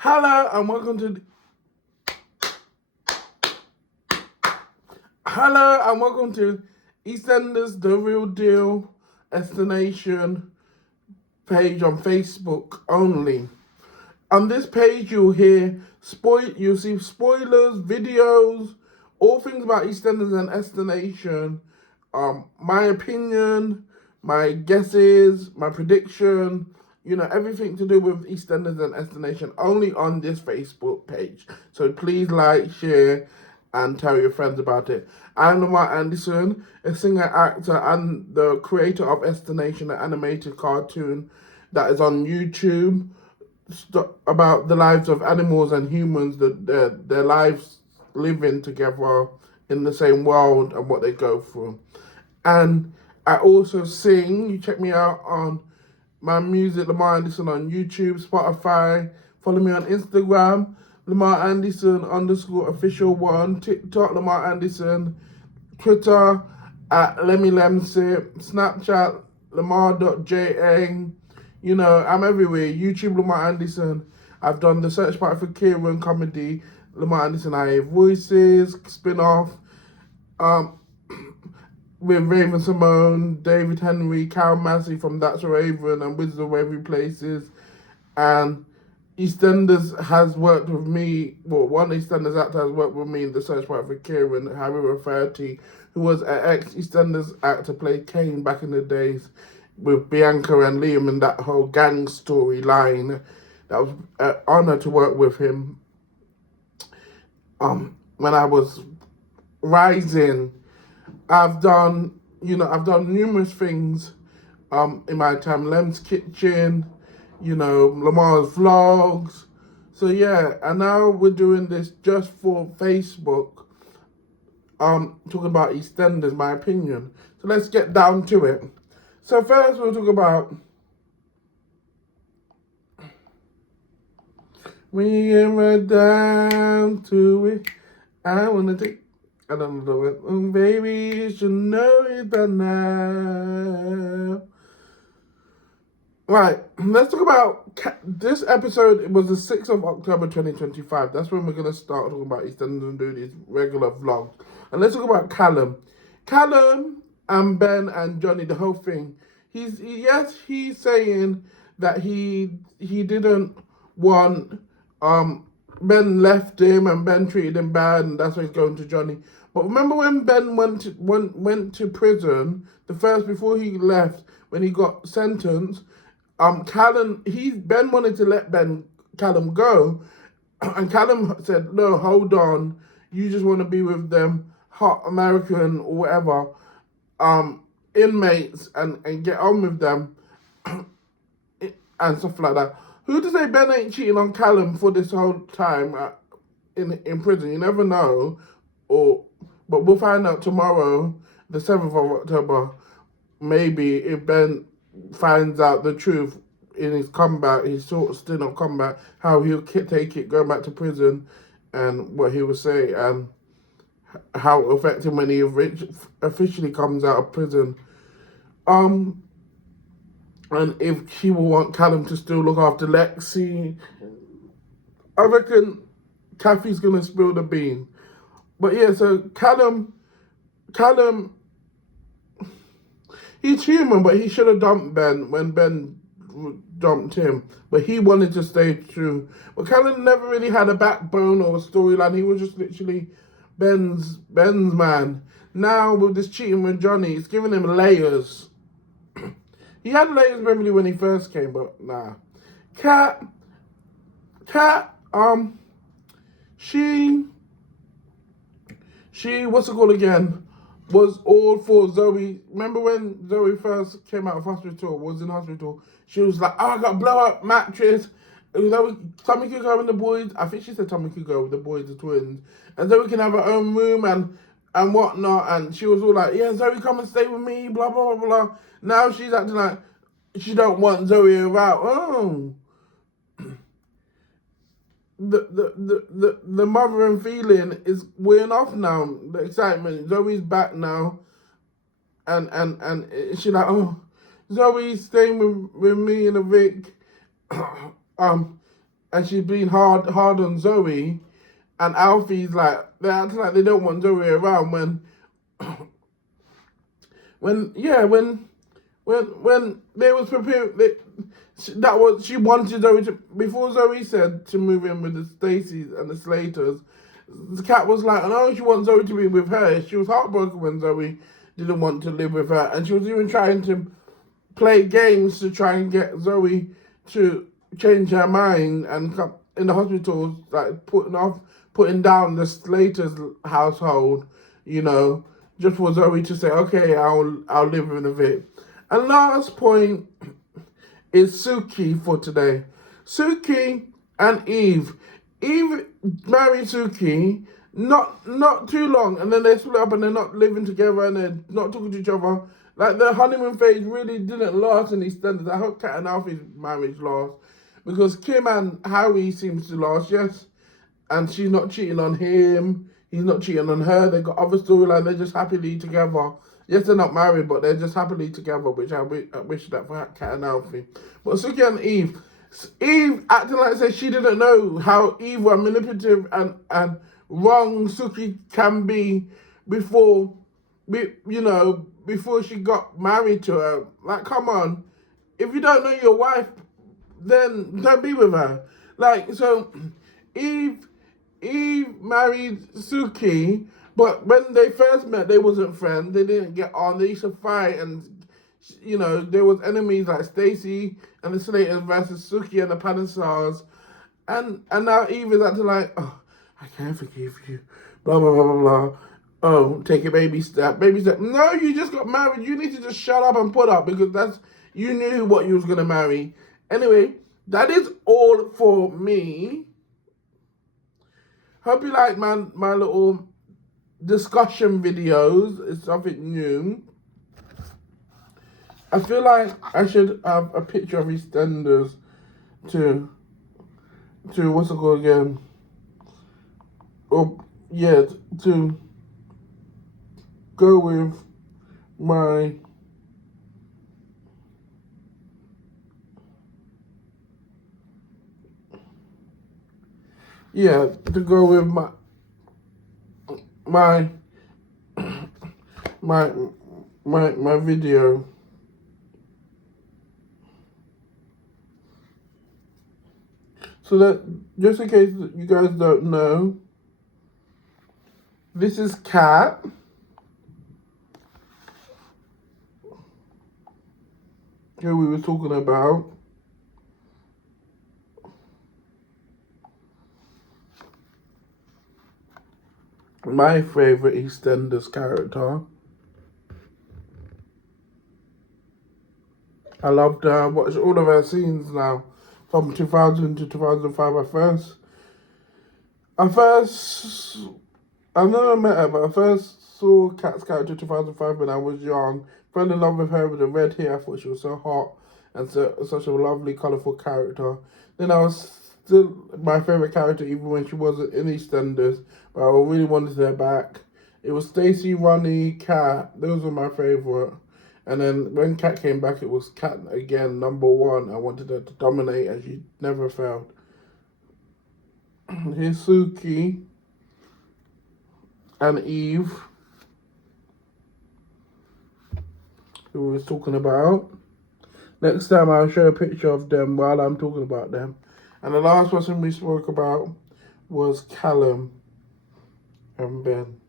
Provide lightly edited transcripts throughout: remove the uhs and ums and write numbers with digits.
Hello and welcome to Eastenders, the real deal destination page on Facebook only. On this page, you'll see spoilers, videos, all things about Eastenders and destination. My opinion, my guesses, my prediction. Everything to do with Eastenders and destination only on this Facebook page. So please like, share, and tell your friends about it. I'm Lemar Anderson, a singer, actor, and the creator of Destination, an animated cartoon that is on YouTube about the lives of animals and humans, their lives living together in the same world and what they go through. And I also sing. You check me out on my music, Lemar Anderson, on YouTube, Spotify. Follow me on Instagram, Lemar Anderson _official1, TikTok, Lemar Anderson, Twitter at LemmyLemsip, Snapchat, Lemar.ja. I'm everywhere. YouTube, Lemar Anderson. I've done the search part for Kieran comedy, Lemar Anderson, I Have Voices, spin-off, with Raven Simone, David Henry, Carol Massey from That's a Raven, and Wizards of Waverly Places. And Eastenders has worked with me, one Eastenders actor has worked with me in the search part for Kieran, Harry Rafferty, who was an ex-Eastenders actor, played Kane back in the days with Bianca and Liam in that whole gang storyline. That was an honor to work with him. When I was rising, I've done numerous things in my time. Lem's Kitchen, Lamar's vlogs. So yeah, and now we're doing this just for Facebook. Talking about Eastenders, my opinion. So let's get down to it. So first we'll talk about when you get down to it. I wanna take. I don't know it. Baby, you should know it by now. Right, let's talk about this episode. It was the 6th of October 2025. That's when we're going to start talking about EastEnders and do these regular vlogs. And let's talk about Callum. Callum and Ben and Johnny, the whole thing. He's saying that he didn't want Ben left him and Ben treated him bad and that's why he's going to Johnny. But remember when Ben went to prison, before he left, when he got sentenced, Ben wanted to let Callum go, and Callum said, "No, hold on, you just want to be with them hot American or whatever, inmates and get on with them," and stuff like that. Who to say Ben ain't cheating on Callum for this whole time in prison? You never know, but we'll find out tomorrow, the 7th of October, maybe if Ben finds out the truth in his comeback, his sort of stint of comeback, how he'll take it going back to prison and what he will say and how it affects him when he officially comes out of prison. And if she will want Callum to still look after Lexi. I reckon Kathy's going to spill the bean. But yeah, so Callum, he's human, but he should have dumped Ben when Ben dumped him. But he wanted to stay true. But Callum never really had a backbone or a storyline. He was just literally Ben's man. Now with this cheating with Johnny, it's giving him layers. He had layers Beverly when he first came, but nah. Kat, she what's it called again? Was all for Zoe. Remember when Zoe first came out of hospital, was in hospital? She was like, "Oh, I got a blow up mattress. Tommy could go with the boys." I think she said Tommy could go with the boys, the twins, and Zoe can have her own room and whatnot. And she was all like, "Yeah, Zoe, come and stay with me." Blah blah blah blah. Now she's acting like she don't want Zoe around. Oh. The mothering feeling is wearing off now. The excitement. Zoe's back now, and she's like, "Oh, Zoe's staying with me and Vic." and she's been hard on Zoe, and Alfie's like, they're acting like they don't want Zoe around when they was preparing, she wanted Zoe to, before Zoe said to move in with the Stacys and the Slaters, the cat was like, no, she wants Zoe to be with her. She was heartbroken when Zoe didn't want to live with her, and she was even trying to play games to try and get Zoe to change her mind, and come in the hospital, like putting down the Slater's household, you know, just for Zoe to say, okay, I'll live with it. And last point is Suki for today. Suki and Eve. Eve married Suki not too long, and then they split up and they're not living together and they're not talking to each other. Like, the honeymoon phase really didn't last in EastEnders. I hope Kat and Alfie's marriage lasts, because Kim and Harry seems to last, yes, and she's not cheating on him, he's not cheating on her. They got other storylines. They're just happily together. Yes, they're not married, but they're just happily together, which I wish that for Kat and Alfie. But Suki and Eve acting like say she didn't know how evil and manipulative and wrong Suki can be before she got married to her. Like, come on. If you don't know your wife, then don't be with her. Like, so Eve married Suki, but when they first met, they wasn't friends. They didn't get on. They used to fight, and there was enemies like Stacey and the Slaters versus Suki and the Panassars, and now Eve is acting like, oh, I can't forgive you, blah blah blah blah blah. Oh, take a baby step. No, you just got married. You need to just shut up and put up, because you knew what you was gonna marry. Anyway, that is all for me. Hope you like my little discussion videos. It's something new. I feel like I should have a picture of EastEnders to what's it called again? To go with my to go with my video. So that, just in case you guys don't know, this is Kat. Who we were talking about. My favorite EastEnders character. I loved watch all of her scenes now. From 2000 to 2005, I never met her, but I first saw Kat's character in 2005 when I was young. Fell in love with her with the red hair. I thought she was so hot and such a lovely, colourful character. Then I was still my favourite character even when she wasn't in EastEnders, but I really wanted her back. It was Stacey, Ronnie, Kat. Those were my favourite. And then when Kat came back, it was Kat again, number one. I wanted her to dominate, and she never failed. Here's Suki and Eve, who we was talking about. Next time I'll show a picture of them while I'm talking about them. And the last person we spoke about was Callum and Ben.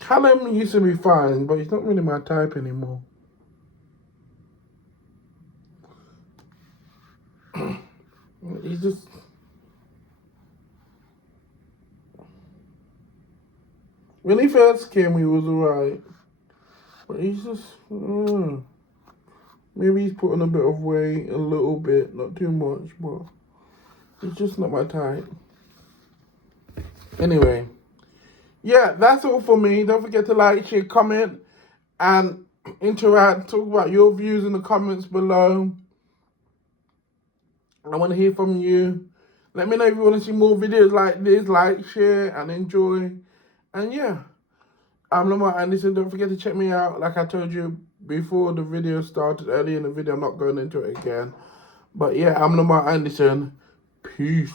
Callum used to be fine, but he's not really my type anymore. He's just... When he first came, he was alright. But he's just... maybe he's put on a bit of weight, a little bit, not too much, but he's just not my type. Anyway. Yeah, that's all for me. Don't forget to like, share, comment, and interact. Talk about your views in the comments below. I want to hear from you. Let me know if you want to see more videos like this. Like, share, and enjoy. And yeah, I'm Lemar Anderson. Don't forget to check me out. Like I told you before the video started, early in the video, I'm not going into it again. But yeah, I'm Lemar Anderson. Peace.